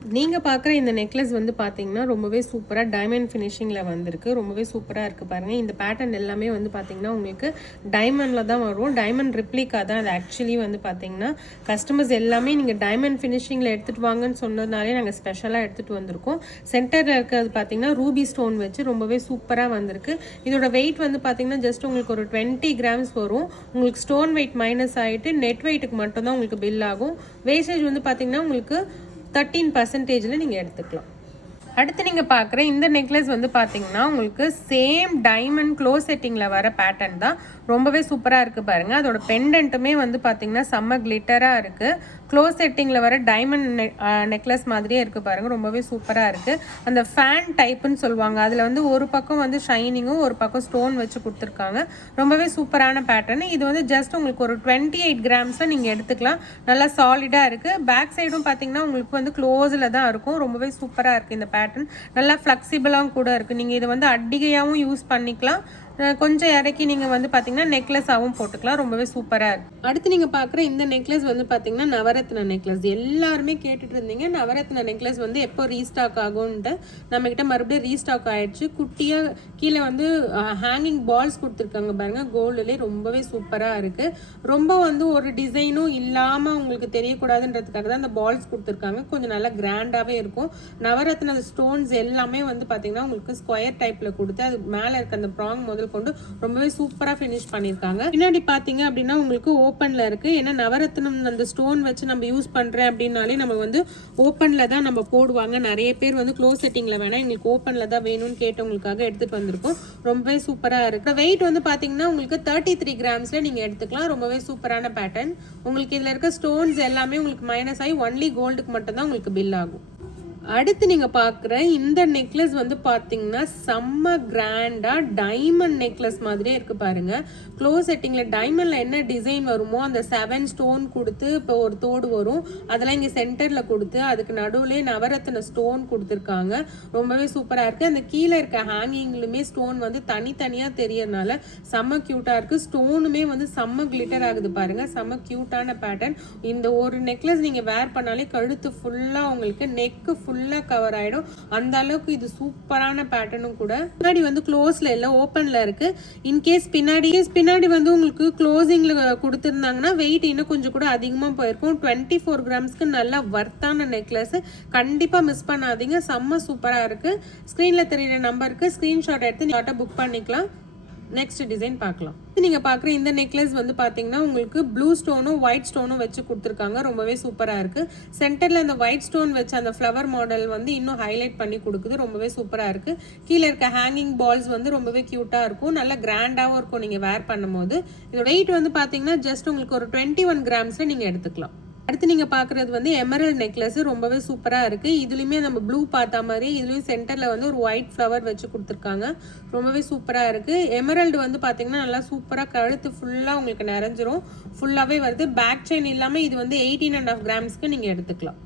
நீங்கள் பார்க்குற இந்த நெக்லஸ் வந்து பார்த்தீங்கன்னா ரொம்பவே சூப்பராக டைமண்ட் ஃபினிஷிங்கில் வந்திருக்கு. ரொம்பவே சூப்பராக இருக்குது பாருங்கள். இந்த பேட்டர்ன் எல்லாமே வந்து பார்த்தீங்கன்னா உங்களுக்கு டைமண்டில் தான் வரும். டைமண்ட் ரிப்ளிகா தான் அது ஆக்சுவலி வந்து பார்த்தீங்கன்னா கஸ்டமர்ஸ் எல்லாமே நீங்கள் டைமண்ட் ஃபினிஷிங்கில் எடுத்துகிட்டு வாங்கன்னு சொன்னதுனாலே நாங்கள் ஸ்பெஷலாக எடுத்துகிட்டு வந்திருக்கோம். சென்டரில் இருக்கிறது பார்த்தீங்கன்னா ரூபி ஸ்டோன் வச்சு ரொம்பவே சூப்பராக வந்திருக்கு. இதோட வெயிட் வந்து பார்த்தீங்கன்னா ஜஸ்ட் உங்களுக்கு ஒரு 20 கிராம்ஸ் வரும். உங்களுக்கு ஸ்டோன் வெயிட் மைனஸ் ஆகிட்டு நெட் வெயிட்டுக்கு மட்டும்தான் உங்களுக்கு பில் ஆகும். வேஸ்டேஜ் வந்து பார்த்தீங்கன்னா உங்களுக்கு 13% நீங்கள் எடுத்துக்கலாம். அடுத்து நீங்கள் பார்க்குற இந்த நெக்லஸ் வந்து பார்த்தீங்கன்னா உங்களுக்கு சேம் டைமண்ட் க்ளோஸ் செட்டிங்கில் வர பேட்டர்ன் தான். ரொம்பவே சூப்பராக இருக்குது பாருங்கள். அதோட பெண்டன்ட்டுமே வந்து பார்த்தீங்கன்னா செம்ம கிளிட்டராக இருக்குது. க்ளோஸ் செட்டிங்கில் வர டைமண்ட் நெக்லஸ் மாதிரியே இருக்குது பாருங்கள். ரொம்பவே சூப்பராக இருக்குது. அந்த ஃபேன் டைப்புன்னு சொல்லுவாங்க. அதில் வந்து ஒரு பக்கம் வந்து ஷைனிங்கும் ஒரு பக்கம் ஸ்டோன் வச்சு கொடுத்துருக்காங்க. ரொம்பவே சூப்பரான பேட்டர்ன். இது வந்து ஜஸ்ட் உங்களுக்கு ஒரு 28 கிராம்ஸில் நீங்கள் எடுத்துக்கலாம். நல்லா சாலிடாக இருக்குது. பேக் சைடும் பார்த்தீங்கன்னா உங்களுக்கு வந்து க்ளோஸில் தான் இருக்கும். ரொம்பவே சூப்பராக இருக்குது இந்த பேட்டர்ன். நல்லா ஃப்ளெக்சிபிளாகவும் கூட இருக்குது. நீங்கள் இதை வந்து அட்டிகையாகவும் யூஸ் பண்ணிக்கலாம். கொஞ்சம் இறக்கி நீங்கள் வந்து பார்த்தீங்கன்னா நெக்லஸாகவும் போட்டுக்கலாம். ரொம்பவே சூப்பராக இருக்குது. அடுத்து நீங்கள் பார்க்குற இந்த நெக்லஸ் வந்து பார்த்தீங்கன்னா நவரத்ன நெக்லஸ். எல்லாருமே கேட்டுட்டு இருந்தீங்க நவரத்ன நெக்லஸ் வந்து எப்போ ரீஸ்டாக் ஆகும்ன்ட்டு. நம்மக்கிட்ட மறுபடியும் ரீஸ்டாக் ஆகிடுச்சு. குட்டியாக கீழே வந்து ஹேங்கிங் பால்ஸ் கொடுத்துருக்காங்க பாருங்கள். கோல்டுலேயே ரொம்பவே சூப்பராக இருக்குது. ரொம்ப வந்து ஒரு டிசைனும் இல்லாமல் உங்களுக்கு தெரியக்கூடாதுன்றதுக்காக தான் அந்த பால்ஸ் கொடுத்துருக்காங்க. கொஞ்சம் நல்லா கிராண்டாகவே இருக்கும். நவரத்ன ஸ்டோன்ஸ் எல்லாமே வந்து பார்த்தீங்கன்னா உங்களுக்கு ஸ்கொயர் டைப்பில் கொடுத்து அது மேலே இருக்க அந்த ப்ராங் முதல் கொண்டு ரொம்பவே சூப்பரா ஃபினிஷ் பண்ணிருக்காங்க. பின்னாடி பாத்தீங்க அப்படின்னா உங்களுக்கு ஓப்பன்ல இருக்கு. ஏன்னா நவரத்னம் அந்த ஸ்டோன் வச்சு நம்ம யூஸ் பண்றேன் அப்படின்னாலே நம்ம வந்து ஓப்பன்ல தான் நம்ம போடுவாங்க. நிறைய பேர் வந்து க்ளோஸ் செட்டிங்ல வேணா எங்களுக்கு ஓப்பன்ல தான் வேணும்னு கேட்டவங்களுக்காக எடுத்துட்டு வந்திருக்கோம். ரொம்பவே சூப்பரா இருக்கு. வெயிட் வந்து பாத்தீங்கன்னா உங்களுக்கு 33 கிராம்ஸ்ல நீங்க எடுத்துக்கலாம். ரொம்பவே சூப்பரான பேட்டர்ன். உங்களுக்கு இதுல இருக்க ஸ்டோன்ஸ் எல்லாமே உங்களுக்கு மைனஸ் ஆகி ஒன்லி கோல்டுக்கு மட்டும் தான் உங்களுக்கு பில் ஆகும். அடுத்து நீங்கள் பார்க்குற இந்த நெக்லஸ் வந்து பார்த்தீங்கன்னா செம்ம கிராண்டாக டைமண்ட் நெக்லஸ் மாதிரியே இருக்குது பாருங்கள். க்ளோஸ் செட்டிங்கில் டைமண்டில் என்ன டிசைன் வருமோ அந்த 7 ஸ்டோன் கொடுத்து இப்போ ஒரு தோடு வரும். அதெல்லாம் இங்கே சென்டரில் கொடுத்து அதுக்கு நடுவுலேயே நவரத்ன ஸ்டோன் கொடுத்துருக்காங்க. ரொம்பவே சூப்பராக இருக்குது. அந்த கீழே இருக்க ஹேங்கிங்லுமே ஸ்டோன் வந்து தனித்தனியாக தெரியறதுனால செம்ம க்யூட்டாக இருக்குது. ஸ்டோனுமே வந்து செம்ம கிளிட்டர் ஆகுது பாருங்கள். செம்ம க்யூட்டான பேட்டர்ன். இந்த ஒரு நெக்லஸ் நீங்கள் வேர் பண்ணாலே கழுத்து ஃபுல்லாக உங்களுக்கு நெக்கு ஃபுல்லாக கவர் ஆகிடும். அந்த அளவுக்கு இது சூப்பரான பேட்டர்னும் கூட. பின்னாடி வந்து க்ளோஸ்ல இல்லை ஓப்பன்ல இருக்கு. இன்கேஸ் பின்னாடி வந்து உங்களுக்கு க்ளோசிங்ல கொடுத்துருந்தாங்கன்னா வெயிட் இன்னும் கொஞ்சம் கூட அதிகமாக போயிருக்கும். 24 கிராம்ஸ்க்கு நல்ல வர்த்தான நெக்லஸ். கண்டிப்பாக மிஸ் பண்ணாதீங்க. செம்ம சூப்பராக இருக்கு. ஸ்க்ரீனில் தெரியுற நம்பருக்கு ஸ்க்ரீன்ஷாட் எடுத்து நீங்கள் புக் பண்ணிக்கலாம். நெக்ஸ்ட் டிசைன் பார்க்கலாம். நீங்கள் பார்க்குற இந்த நெக்லஸ் வந்து பார்த்தீங்கன்னா உங்களுக்கு ப்ளூ ஸ்டோனும் ஒயிட் ஸ்டோனும் வச்சு கொடுத்துருக்காங்க. ரொம்பவே சூப்பராக இருக்குது. சென்டரில் அந்த ஒயிட் ஸ்டோன் வச்சு அந்த ஃப்ளவர் மாடல் வந்து இன்னும் ஹைலைட் பண்ணி கொடுக்குது. ரொம்பவே சூப்பராக இருக்குது. கீழே இருக்க ஹேங்கிங் பால்ஸ் வந்து ரொம்பவே க்யூட்டாக இருக்கும். நல்லா கிராண்டாகவும் இருக்கும் நீங்கள் வேர் பண்ணும்போது. இதோட வெயிட் வந்து பார்த்தீங்கன்னா ஜஸ்ட் உங்களுக்கு ஒரு 21 கிராம்ஸில் நீங்கள் எடுத்துக்கலாம். அடுத்து நீங்கள் பார்க்குறது வந்து எமரல்ட் நெக்லஸ். ரொம்பவே சூப்பராக இருக்குது. இதுலேயுமே நம்ம ப்ளூ பார்த்தா மாதிரி இதுலேயும் சென்டரில் வந்து ஒரு ஒயிட் ஃப்ளவர் வச்சு கொடுத்துருக்காங்க. ரொம்பவே சூப்பராக இருக்குது. எமரல்டு வந்து பார்த்தீங்கன்னா நல்லா சூப்பராக கழுத்து ஃபுல்லாக உங்களுக்கு நிறைஞ்சிரும். ஃபுல்லாகவே வருது. பேக் செயின் இல்லாமல் இது வந்து 18.5 கிராம்ஸ்க்கு நீங்கள் எடுத்துக்கலாம்.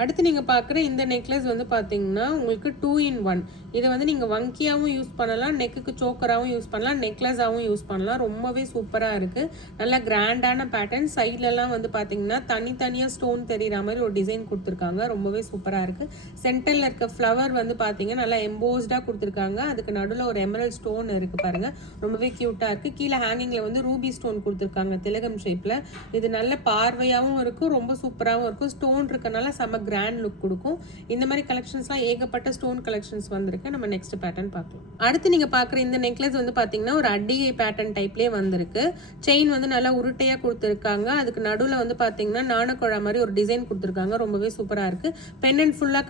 அடுத்து நீங்கள் பார்க்குற இந்த நெக்லஸ் வந்து பார்த்தீங்கன்னா உங்களுக்கு 2 in 1. இதை வந்து நீங்கள் வங்கியாகவும் யூஸ் பண்ணலாம், நெக்குக்கு சோக்கராகவும் யூஸ் பண்ணலாம், நெக்லஸாகவும் யூஸ் பண்ணலாம். ரொம்பவே சூப்பராக இருக்குது. நல்லா கிராண்டான பேட்டர்ன். சைட்லலாம் வந்து பார்த்தீங்கன்னா தனித்தனியாக ஸ்டோன் தெரிகிற மாதிரி ஒரு டிசைன் கொடுத்துருக்காங்க. ரொம்பவே சூப்பராக இருக்குது. சென்டரில் இருக்க ஃப்ளவர் வந்து பார்த்தீங்கன்னா நல்லா எம்போஸ்டாக கொடுத்துருக்காங்க. அதுக்கு நடுவில் ஒரு எமரல்ட் ஸ்டோன் இருக்குது பாருங்கள். ரொம்பவே க்யூட்டாக இருக்குது. கீழே ஹேங்கிங்கில் வந்து ரூபி ஸ்டோன் கொடுத்துருக்காங்க திலகம் ஷேப்பில். இது நல்ல பார்வையாகவும் இருக்கும், ரொம்ப சூப்பராகவும் இருக்கும். ஸ்டோன் இருக்கனால செம்ம கிராண்ட் லுக் கொடுக்கும். இந்த மாதிரி கலெக்ஷன்ஸ்லாம் ஏகப்பட்ட ஸ்டோன் கலெக்ஷன்ஸ் வந்திருக்கு. நம்ம நெக்ஸ்ட் பேட்டர்ன் பார்க்கலாம். அடுத்து நீங்க பாக்குற இந்த நெக்லஸ் வந்து பாத்தீங்கன்னா ஒரு அட்டிகை பேட்டர்ன் டைப்லயே வந்திருக்கு. செயின் வந்து நல்லா உருட்டையா கொடுத்துருக்காங்க. அதுக்கு நடுவுல வந்து பாத்தீங்கன்னா நாணக்குழா மாதிரி ஒரு டிசைன் கொடுத்துருக்காங்க. ரொம்பவே சூப்பரா இருக்கு. பெண்டன்ட் ஃபுல்லா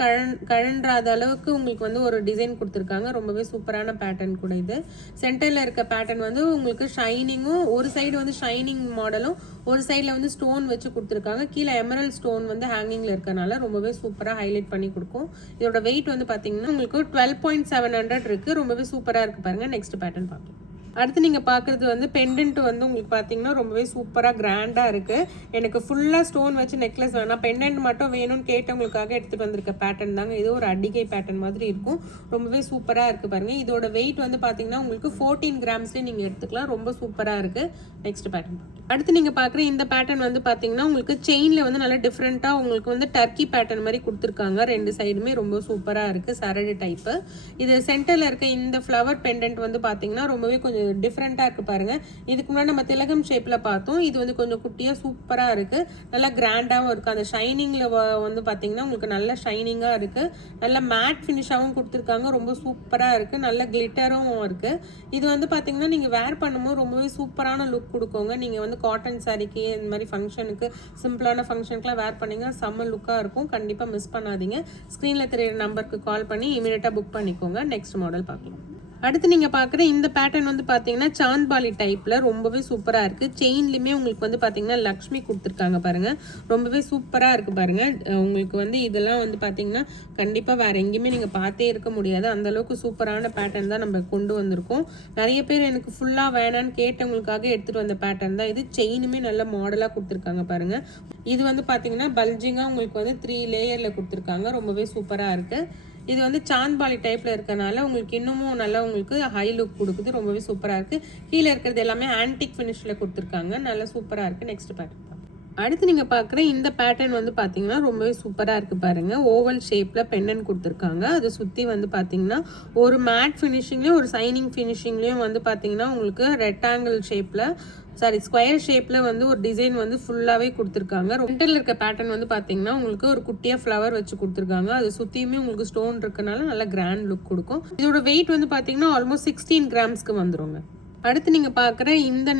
கழன்றாத அளவுக்கு உங்களுக்கு வந்து ஒரு டிசைன் கொடுத்துருக்காங்க. ரொம்பவே சூப்பரான பேட்டர்ன் கூட இது. சென்டர்ல இருக்க பேட்டர்ன் வந்து உங்களுக்கு ஷைனிங்கும், ஒரு சைடு வந்து ஷைனிங் மாடலும், ஒரு சைடில் வந்து ஸ்டோன் வச்சு கொடுத்துருக்காங்க. கீழே எமரல்ட் ஸ்டோன் வந்து ஹேங்கிங்கில் இருக்கனால ரொம்பவே சூப்பராக ஹைலைட் பண்ணி கொடுக்கும். இதோட வெயிட் வந்து பார்த்தீங்கன்னா உங்களுக்கு 12.700 இருக்குது. ரொம்பவே சூப்பராக இருக்குது பாருங்கள். நெக்ஸ்ட் பேட்டர்ன் பார்க்கலாம். அடுத்து நீங்கள் பார்க்குறது வந்து பெண்டன்ட் வந்து உங்களுக்கு பார்த்தீங்கன்னா ரொம்பவே சூப்பராக கிராண்டாக இருக்குது. எனக்கு ஃபுல்லாக ஸ்டோன் வச்சு நெக்லஸ் வேணாம், பெண்டன்ட் மட்டும் வேணும்னு கேட்டவங்களுக்காக எடுத்துகிட்டு வந்திருக்க பேட்டர்ன் தாங்க இது. ஒரு அடிகை பேட்டர்ன் மாதிரி இருக்கும். ரொம்பவே சூப்பராக இருக்குது பாருங்கள். இதோட வெயிட் வந்து பார்த்தீங்கன்னா உங்களுக்கு 14 கிராம்ஸ்லேயே நீங்கள் எடுத்துக்கலாம். ரொம்ப சூப்பராக இருக்குது. நெக்ஸ்ட் பேட்டர்ன் பார்க்கலாம். அடுத்து நீங்கள் பார்க்குற இந்த பேட்டர்ன் வந்து பார்த்தீங்கன்னா உங்களுக்கு செயினில் வந்து நல்லா டிஃப்ரெண்ட்டாக உங்களுக்கு வந்து டர்க்கி பேட்டர்ன் மாதிரி கொடுத்துருக்காங்க. 2 சைடுமே ரொம்ப சூப்பராக இருக்குது. சரடு டைப்பு. இது சென்டரில் இருக்க இந்த ஃப்ளவர் பெண்டன்ட் வந்து பார்த்தீங்கன்னா ரொம்பவே கொஞ்சம் டிஃப்ரெண்ட்டாக இருக்குது பாருங்கள். இதுக்கு முன்னாடி நம்ம திலகம் ஷேப்பில் பார்த்தோம். இது வந்து கொஞ்சம் குட்டியாக சூப்பராக இருக்குது. நல்லா கிராண்டாகவும் இருக்குது. அந்த ஷைனிங்கில் வந்து பார்த்தீங்கன்னா உங்களுக்கு நல்ல ஷைனிங்காக இருக்குது. நல்ல மேட் ஃபினிஷாகவும் கொடுத்துருக்காங்க. ரொம்ப சூப்பராக இருக்குது. நல்ல கிளிட்டரும் இருக்குது. இது வந்து பார்த்தீங்கன்னா நீங்கள் வேர் பண்ணும்போது ரொம்பவே சூப்பரான லுக் கொடுக்குங்க. நீங்கள் வந்து காட்டன் சாரிக்கு இந்த மாதிரி ஃபங்க்ஷனுக்கு சிம்பிளான ஃபங்க்ஷனுக்குலாம் வேர் பண்ணிங்கன்னா செம்ம லுக்காக இருக்கும். கண்டிப்பாக மிஸ் பண்ணாதீங்க. ஸ்க்ரீனில் தெரியிற நம்பருக்கு கால் பண்ணி இமீடியட்டாக புக் பண்ணிக்கோங்க. நெக்ஸ்ட் மாடல் பார்க்கலாம். அடுத்து நீங்கள் பார்க்குற இந்த பேட்டர்ன் வந்து பார்த்தீங்கன்னா சாந்த்பாலி டைப்பில் ரொம்பவே சூப்பராக இருக்குது. செயின்லையுமே உங்களுக்கு வந்து பார்த்தீங்கன்னா லக்ஷ்மி கொடுத்துருக்காங்க பாருங்கள். ரொம்பவே சூப்பராக இருக்குது பாருங்கள். உங்களுக்கு வந்து இதெல்லாம் வந்து பார்த்தீங்கன்னா கண்டிப்பாக வேறு எங்கேயுமே நீங்கள் பார்த்தே இருக்க முடியாது. அந்தளவுக்கு சூப்பரான பேட்டர்ன் தான் நம்ம கொண்டு வந்திருக்கோம். நிறைய பேர் எனக்கு ஃபுல்லாக வேணான்னு கேட்டவங்களுக்காக எடுத்துகிட்டு வந்த பேட்டர்ன் தான் இது. செயினுமே நல்ல மாடலாக கொடுத்துருக்காங்க பாருங்கள். இது வந்து பார்த்தீங்கன்னா பல்ஜிங்காக உங்களுக்கு வந்து 3 லேயரில் கொடுத்துருக்காங்க. ரொம்பவே சூப்பராக இருக்குது. இது வந்து சாந்த்பாலி டைப்பில் இருக்கனால உங்களுக்கு இன்னமும் நல்லா உங்களுக்கு ஹை லுக் கொடுக்குது. ரொம்பவே சூப்பராக இருக்குது. கீழே இருக்கிறது எல்லாமே ஆன்டிக் ஃபினிஷில் கொடுத்துருக்காங்க. நல்லா சூப்பராக இருக்குது. Next pattern. அடுத்து நீங்கள் பார்க்குற இந்த பேட்டர்ன் வந்து பார்த்தீங்கன்னா ரொம்பவே சூப்பராக இருக்குது பாருங்கள். ஓவல் ஷேப்பில் பெண்டன் கொடுத்துருக்காங்க. அதை சுற்றி வந்து பார்த்தீங்கன்னா ஒரு மேட் ஃபினிஷிங்லேயும் ஒரு சைனிங் ஃபினிஷிங்லேயும் வந்து பார்த்தீங்கன்னா உங்களுக்கு ரெக்டாங்கிள் ஷேப்பில் ஸ்கொயர் ஷேப்பில் வந்து ஒரு டிசைன் வந்து ஃபுல்லாகவே கொடுத்துருக்காங்க. சென்டரில் இருக்க பேட்டர்ன் வந்து பார்த்தீங்கன்னா உங்களுக்கு ஒரு குட்டியாக ஃப்ளவர் வச்சு கொடுத்துருக்காங்க. அது சுற்றியுமே உங்களுக்கு ஸ்டோன் இருக்கனால நல்லா கிராண்ட் லுக் கொடுக்கும். இதோட வெயிட் வந்து பார்த்தீங்கன்னா ஆல்மோஸ்ட் 16 கிராம்ஸ்க்கு வந்துருங்க. அடுத்து நீங்கள் பார்க்குற இந்த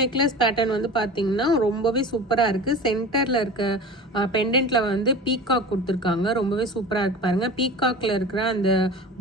நெக்லஸ் பேட்டர்ன் வந்து பார்த்தீங்கன்னா ரொம்பவே சூப்பராக இருக்குது. சென்டரில் இருக்க பெண்டன்ட்டில் வந்து பீகாக் கொடுத்துருக்காங்க. ரொம்பவே சூப்பராக இருக்குது பாருங்கள். பீகாக்கில் இருக்கிற அந்த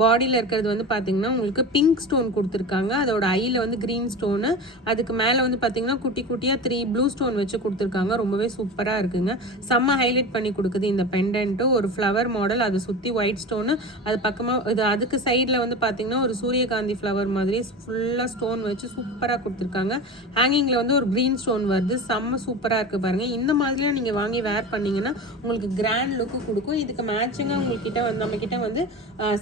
பாடியில் இருக்கிறது வந்து பார்த்தீங்கன்னா உங்களுக்கு பிங்க் ஸ்டோன் கொடுத்துருக்காங்க. அதோட ஐயில் வந்து க்ரீன் ஸ்டோனு, அதுக்கு மேலே வந்து பார்த்தீங்கன்னா குட்டி குட்டியாக 3 ப்ளூ ஸ்டோன் வச்சு கொடுத்துருக்காங்க. ரொம்பவே சூப்பராக இருக்குங்க. செம்ம ஹைலைட் பண்ணி கொடுக்குது இந்த பெண்டன்ட்டு. ஒரு ஃப்ளவர் மாடல், அதை சுற்றி ஒயிட் ஸ்டோனு, அது பக்கமாக இது அதுக்கு சைடில் வந்து பார்த்தீங்கன்னா ஒரு சூரியகாந்தி ஃப்ளவர் மாதிரி ஃபுல்லாக ஸ்டோன் வச்சு சூப்பராக கொடுத்துருக்காங்க. ஹேங்கிங்கில் வந்து ஒரு க்ரீன் ஸ்டோன் வருது. செம்ம சூப்பராக இருக்குது பாருங்கள். இந்த மாதிரிலாம் நீங்கள் வாங்கி வேர் பண்ணிங்கன்னா உங்களுக்கு கிராண்ட் லுக்கு கொடுக்கும். இதுக்கு மேட்சிங்காக உங்கள்கிட்ட வந்து நம்மக்கிட்ட வந்து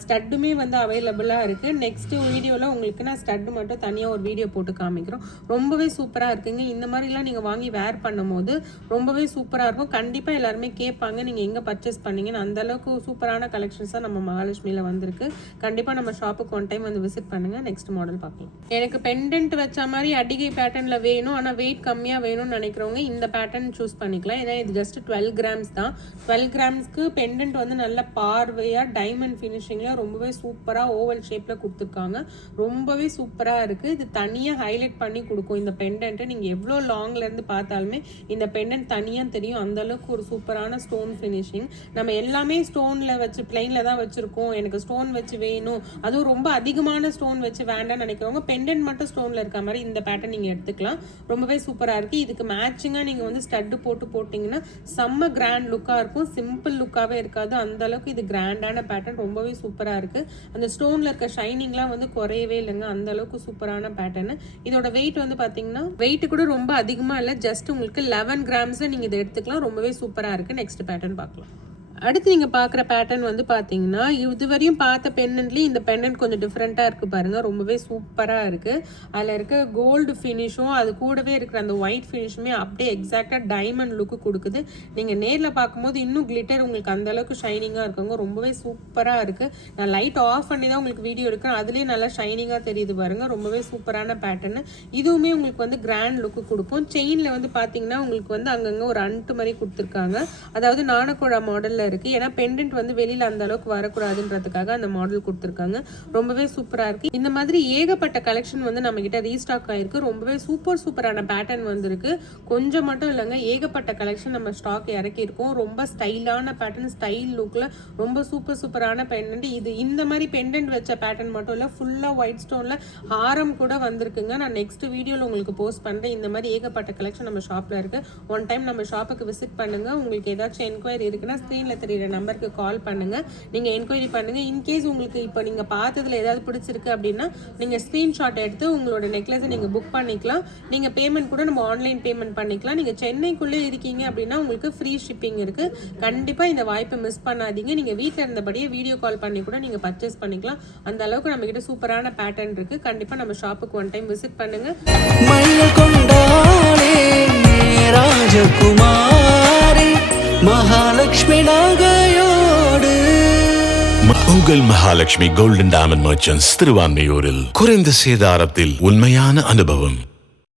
ஸ்டட்டுமே வந்து அவைலபிளாக இருக்குது. நெக்ஸ்ட் வீடியோவில் உங்களுக்கு நான் ஸ்டட்டு மட்டும் தனியாக ஒரு வீடியோ போட்டு காமிக்கிறோம். ரொம்பவே சூப்பராக இருக்குங்க. இந்த மாதிரிலாம் நீங்கள் வாங்கி வேர் பண்ணும் போது ரொம்பவே சூப்பராக இருக்கும். கண்டிப்பாக எல்லாருமே கேட்பாங்க நீங்கள் எங்கே பர்ச்சேஸ் பண்ணீங்கன்னு. அந்தளவுக்கு சூப்பரான கலெக்ஷன்ஸாக நம்ம மகாலட்சுமியில் வந்திருக்கு. கண்டிப்பாக நம்ம ஷாப்புக்கு ஒன் டைம் வந்து விசிட் பண்ணுங்கள். நெக்ஸ்ட் மாடல் பார்க்கலாம். எனக்கு பெண்டன்ட் வச்ச மாதிரி அடிகை பேட்டர்னில் வேணும், ஆனால் வெயிட் கம்மியாக வேணும்னு நினைக்கிறவங்க இந்த பேட்டர்ன் சூஸ் பண்ணிக்கலாம். ஏன்னா இது ஜஸ்ட் 12 கிராம்ஸ் தான். 12 கிராம்ஸ்க்கு பெண்டன்ட் வந்து நல்ல பார்வையாக டைமண்ட் ஃபினிஷிங்கில் ரொம்பவே சூப்பராக ஓவல் ஷேப்பில் கொடுத்துருக்காங்க. ரொம்பவே சூப்பராக இருக்குது. இது தனியாக ஹைலைட் பண்ணி கொடுக்கும் இந்த பெண்டன்ட்டு. நீங்கள் எவ்வளோ லாங்லேருந்து பார்த்தாலுமே இந்த பெண்டன்ட் தனியாக தெரியும். அந்தளவுக்கு ஒரு சூப்பரான ஸ்டோன் ஃபினிஷிங். நம்ம எல்லாமே ஸ்டோனில் வச்சு பிளெயினில் தான் வச்சுருக்கோம். எனக்கு ஸ்டோன் வச்சு வேணும், அதுவும் ரொம்ப அதிகமான ஸ்டோன் வச்சு வேண்டாம்னு நினைக்கிறவங்க பெண்டன்ட் மட்டும் ஸ்டோன்ல இருக்க மாதிரி இந்த பேட்டர்ன் நீங்க எடுத்துக்கலாம். ரொம்பவே சூப்பரா இருக்கு. இதுக்கு மேட்சிங்கா நீங்க வந்து ஸ்டட் போட்டீங்கன்னா செம்ம கிராண்ட் லுக்கா இருக்கும். சிம்பிள் லுக்காவே இருக்காது. அந்த அளவுக்கு இது கிராண்டான பேட்டர்ன். ரொம்பவே சூப்பரா இருக்கு. அந்த ஸ்டோன்ல இருக்க ஷைனிங்லாம் வந்து குறையவே இல்லைங்க. அந்த அளவுக்கு சூப்பரான பேட்டர்ன். இதோட வெயிட் வந்து பாத்தீங்கன்னா வெயிட் கூட ரொம்ப அதிகமா இல்லை. ஜஸ்ட் உங்களுக்கு 11 கிராம்ஸ்ல நீங்க இதை எடுத்துக்கலாம். ரொம்பவே சூப்பரா இருக்கு. நெக்ஸ்ட் பேட்டர்ன் பார்க்கலாம். அடுத்து நீங்கள் பார்க்குற பேட்டர்ன் வந்து பார்த்தீங்கன்னா இதுவரையும் பார்த்த பெண்டன்ட்லேயும் இந்த பெண்டன்ட் கொஞ்சம் டிஃப்ரெண்ட்டாக இருக்குது பாருங்கள். ரொம்பவே சூப்பராக இருக்குது. அதில் இருக்க கோல்டு ஃபினிஷும் அது கூடவே இருக்கிற அந்த ஒயிட் ஃபினிஷுமே அப்படியே எக்ஸாக்டாக டைமண்ட் லுக்கு கொடுக்குது. நீங்கள் நேரில் பார்க்கும்போது இன்னும் கிளிட்டர் உங்களுக்கு அந்தளவுக்கு ஷைனிங்காக இருக்குங்க. ரொம்பவே சூப்பராக இருக்குது. நான் லைட் ஆஃப் பண்ணி தான் உங்களுக்கு வீடியோ எடுக்கிறேன். அதுலேயே நல்லா ஷைனிங்காக தெரியுது பாருங்கள். ரொம்பவே சூப்பரான பேட்டர்னு. இதுவுமே உங்களுக்கு வந்து கிராண்ட் லுக்கு கொடுக்கும். செயினில் வந்து பார்த்தீங்கன்னா உங்களுக்கு வந்து அங்கங்கே ஒரு அன்ட்டு மாதிரி கொடுத்துருக்காங்க. அதாவது நாணக்குழா மாடலில் இருக்கு. ஏன்னா பெண்டன்ட் வந்து வெளியில அந்த அளவுக்கு வரக்கூடாதுன்றதுக்காக அந்த மாடல் கொடுத்துருக்காங்க. ரொம்பவே சூப்பரா இருக்கு. இந்த மாதிரி ஏகப்பட்ட கலெக்ஷன் வந்து நம்ம கிட்ட ரீஸ்டாக் ஆயிருக்கு. ரொம்பவே சூப்பரான பேட்டர்ன் வந்திருக்கு. கொஞ்சம் மட்டும் இல்லைங்க, ஏகப்பட்ட கலெக்ஷன் நம்ம ஸ்டாக் இறக்கி இருக்கோம். ரொம்ப ஸ்டைலான பேட்டர்ன், ஸ்டைல் லுக்ல ரொம்ப சூப்பரான பெண்டன்ட். இது இந்த மாதிரி பெண்டன்ட் வச்ச பேட்டர்ன் மட்டும் இல்ல, ஃபுல்லா ஒயிட் ஸ்டோன்ல ஹாரம் கூட வந்திருக்குங்க. நான் நெக்ஸ்ட் வீடியோல உங்களுக்கு போஸ்ட் பண்றேன். இந்த மாதிரி ஏகப்பட்ட கலெக்ஷன் நம்ம ஷாப்ல இருக்கு. ஒன் டைம் நம்ம ஷாப்புக்கு விசிட் பண்ணுங்க. உங்களுக்கு ஏதாச்சும் என்கொயரி இருக்குன்னா ஸ்கிரீன்ல தெரியுற நம்பருக்கு கால் பண்ணுங்க. நீங்க என்கொயரி பண்ணுங்க. இன்கேஸ் உங்களுக்கு இப்போ நீங்க பார்த்ததுல ஏதாவது பிடிச்சிருக்கு அப்படின்னா நீங்க ஸ்கிரீன்ஷாட் எடுத்து உங்களோட நெக்லஸை நீங்க புக் பண்ணிக்கலாம். நீங்க பேமெண்ட் கூட நம்ம ஆன்லைன் பேமெண்ட் பண்ணிக்கலாம். நீங்க சென்னைக்குள்ளே இருக்கீங்க அப்படின்னா உங்களுக்கு ஃப்ரீ ஷிப்பிங் இருக்கு. கண்டிப்பா இந்த வாய்ப்பை மிஸ் பண்ணாதீங்க. நீங்க வீட்டில் இருந்தபடியே வீடியோ கால் பண்ணி கூட நீங்க பர்ச்சேஸ் பண்ணிக்கலாம். அந்த அளவுக்கு நம்ம கிட்ட சூப்பரான பேட்டர்ன் இருக்கு. கண்டிப்பா நம்ம ஷாப்புக்கு ஒன் டைம் விசிட் பண்ணுங்க. வந்தாளே ராஜகுமாரி மகாலட்சுமி நகையோடு. உங்கள் மகாலட்சுமி கோல்டன் டைமண்ட் மர்ச்சன்ட்ஸ் திருவான்மையூரில் குறைந்த சேதாரத்தில் உண்மையான அனுபவம்.